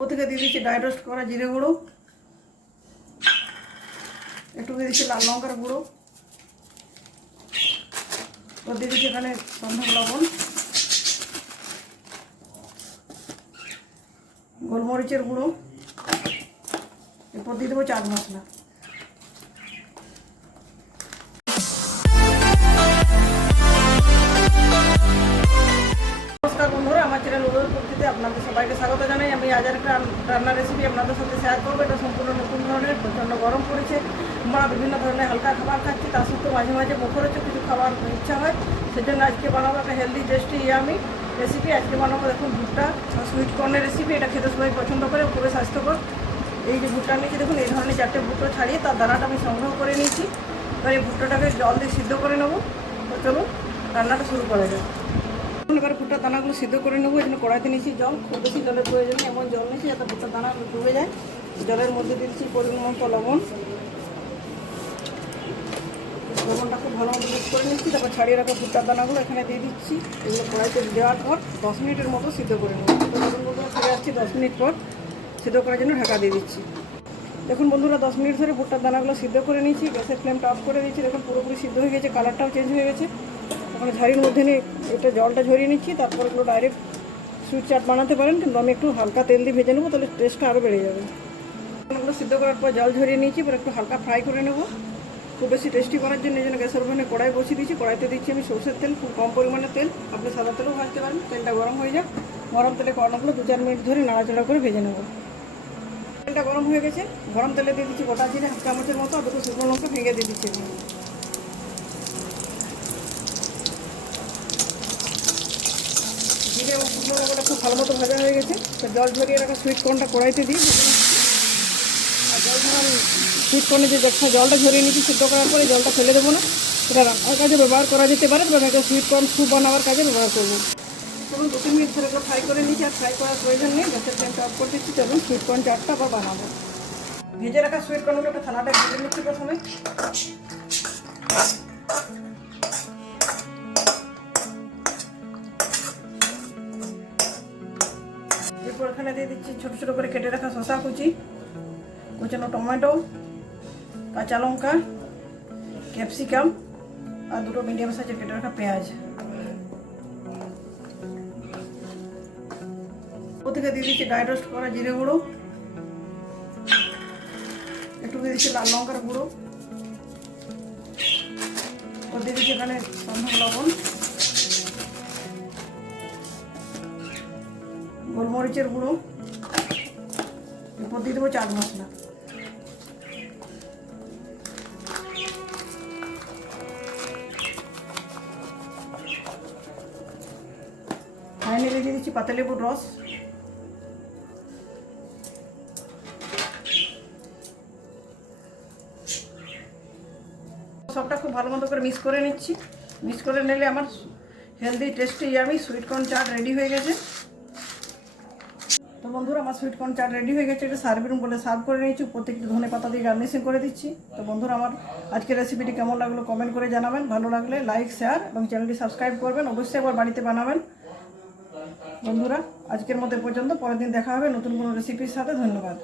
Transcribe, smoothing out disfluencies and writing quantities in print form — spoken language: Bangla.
থেকে দিয়ে দিচ্ছি ড্রাই রোস্ট করা জিরে গুঁড়ো, একটু দিয়ে দিচ্ছি লাল লঙ্কার গুঁড়ো, তো দিয়ে দিচ্ছি এখানে সন্ধ্যা লবণ, গোলমরিচের গুঁড়ো, এরপর দিয়ে দেবো চাট মশলা। নমস্কার বন্ধুরা, আমার চ্যানেল উদয় পদ্ধতিতে আপনাদের সবাইকে স্বাগত জানাই। আমি আজ একটা রান্নার রেসিপি আপনাদের সাথে শেয়ার করবো। এটা সম্পূর্ণ নতুন ধরনের, প্রচণ্ড গরম পড়েছে, আমরা বিভিন্ন ধরনের হালকা খাবার খাচ্ছি, তার সত্ত্বেও মাঝে মাঝে মুখরোচক কিছু খাবার ইচ্ছা হয়, সেজন্য আজকে বানাবো একটা হেলদি টেস্টি ইয়ামি রেসিপি। আজকে বানাবো দেখুন ভুট্টা সুইট কর্নের রেসিপি। এটা খেতে সবাই পছন্দ করে, খুবই স্বাস্থ্যকর। এই যে ভুট্টা নিয়েছি দেখুন, এই ধরনের 4টে ভুট্টো ছাড়িয়ে তার দানাটা আমি সংগ্রহ করে নিয়েছি। এবার এই ভুট্টাটাকে জল দিয়ে সিদ্ধ করে নেবো। তো চলুন রান্নাটা শুরু করা যায়। এবার ভুট্টার দানাগুলো সিদ্ধ করে নেবো। এই জন্য কড়াইতে নিয়েছি জল, খুব বেশি জলের প্রয়োজন নেই, এমন জল নিয়েছি যাতে ভুট্টার দানাগুলো ডুবে যায়। জলের মধ্যে দিচ্ছি পরিমাণ মতো লবণ, লবণটা খুব ভালো মতো মিক্স করে নিচ্ছি। তারপর ছাড়িয়ে রাখা ভুট্টার দানাগুলো এখানে দিয়ে দিচ্ছি। এগুলো কড়াইতে দেওয়ার পর 10 মিনিটের মতো সিদ্ধ করে নেবো। তো বন্ধুরা ফিরে আসছি 10 মিনিট পর, সিদ্ধ করার জন্য ঢাকা দিয়ে দিচ্ছি। দেখুন বন্ধুরা, 10 মিনিট ধরে ভুট্টার দানাগুলো সিদ্ধ করে নিয়েছি। গ্যাসের ফ্লেমটা অফ করে দিচ্ছি। দেখুন পুরোপুরি সিদ্ধ হয়ে গেছে, কালারটাও চেঞ্জ হয়ে গেছে। এখন ঝাড়ির মধ্যে নিয়ে এটা জলটা ঝরিয়ে নিচ্ছি। তারপর এগুলো ডাইরেক্ট সুইট চাট বানাতে পারেন, কিন্তু আমি একটু হালকা তেল দিয়ে ভেজে নেবো, তাহলে টেস্টটা আরও বেড়ে যাবে। এগুলো সিদ্ধ করার পর জল ঝরিয়ে নিয়েছি, এবার একটু হালকা ফ্রাই করে নেবো খুব বেশি টেস্টি করার জন্য। এই জন্য গ্যাসের ওভেনে কড়াই বসিয়ে দিয়েছি। কড়াইতে দিচ্ছি আমি সরষের তেল, খুব কম পরিমাণে তেল, আপনি সাদা তেলও ভাজতে পারেন। তেলটা গরম হয়ে যাক, গরম তেলে কর্নগুলো 2-4 মিনিট ধরে নাড়াচাড়া করে ভেজে নেবো। তেলটা গরম হয়ে গেছে, গরম তেলে দিয়ে দিচ্ছি গোটা জিরে 1 চামচের মতো, আর 2 শুকনো লঙ্কা ভেঙে দিয়ে দিচ্ছি। জিরে এবং শুকনো লঙ্কাটা খুব ভালো মতো ভাজা হয়ে গেছে। তো জল ঝরিয়ে রাখা সুইট কর্নটা কড়াইতে দিই ভেজে নিচ্ছি। আর জল ঝরান সুইট কর্নে যে জলটা ঝরিয়ে নিচ্ছি সিদ্ধ করার পরে, জলটা ফেলে দেবো না, এটা রান্নার কাজে ব্যবহার করা যেতে পারে। তবে আমি এটা সুইট কর্ন স্যুপ বানাবার কাজে ব্যবহার করবো। চলুন 2-3 মিনিট ধরে এগুলো ফ্রাই করে নিচ্ছি, আর ফ্রাই করার প্রয়োজন নেই। গ্যাসের ফ্লেমটা অফ করে দিচ্ছি। চলুন সুইট কর্ন চাটটা আবার বানাবো। ভেজে রাখা সুইট কর্নগুলো একটা থালাটা ভেজে নিচ্ছি প্রথমে। এরপর এখানে দিয়ে দিচ্ছি ছোটো ছোটো করে কেটে রাখা শসা কুচি, কুচানো টমেটো, কাঁচা লঙ্কা, ক্যাপসিকাম, আর 2টো মিডিয়াম সাইজের কেটে রাখা পেঁয়াজ। থেকে দিয়ে দিচ্ছি ড্রাই রোস্ট করা জিরে গুঁড়ো, একটু দিয়ে দিচ্ছি লাল লঙ্কার গুঁড়ো, ও দিয়ে দিচ্ছি এখানে সন্ধ্যা লবণ, গোলমরিচের গুঁড়ো, এরপর দিয়ে দেবো চাট মশলা। ফাইনালি দিয়ে দিচ্ছি পাতালেবুর রস। সবটা খুব ভালো মতো করে মিক্স করে নিচ্ছি। মিক্স করে নিলে আমার healthy tasty yummy sweet corn chaat ready হয়ে গেছে। তো বন্ধুরা, আমার সুইট কর্ন চাট রেডি হয়ে গেছে। এটা সার্ভিং বলে সার্ভ করে নিচ্ছি, প্রত্যেকটা ধনে পাতা দিয়ে গার্নিশিং করে দিচ্ছি। তো বন্ধুরা, আমার আজকের রেসিপিটি কেমন লাগলো কমেন্ট করে জানাবেন। ভালো লাগলে লাইক, শেয়ার এবং চ্যানেলটি সাবস্ক্রাইব করবেন। অবশ্যই একবার বাড়িতে বানাবেন। বন্ধুরা, আজকের মতো পর্যন্ত, পরের দিন দেখা হবে নতুন কোনো রেসিপির সাথে। ধন্যবাদ।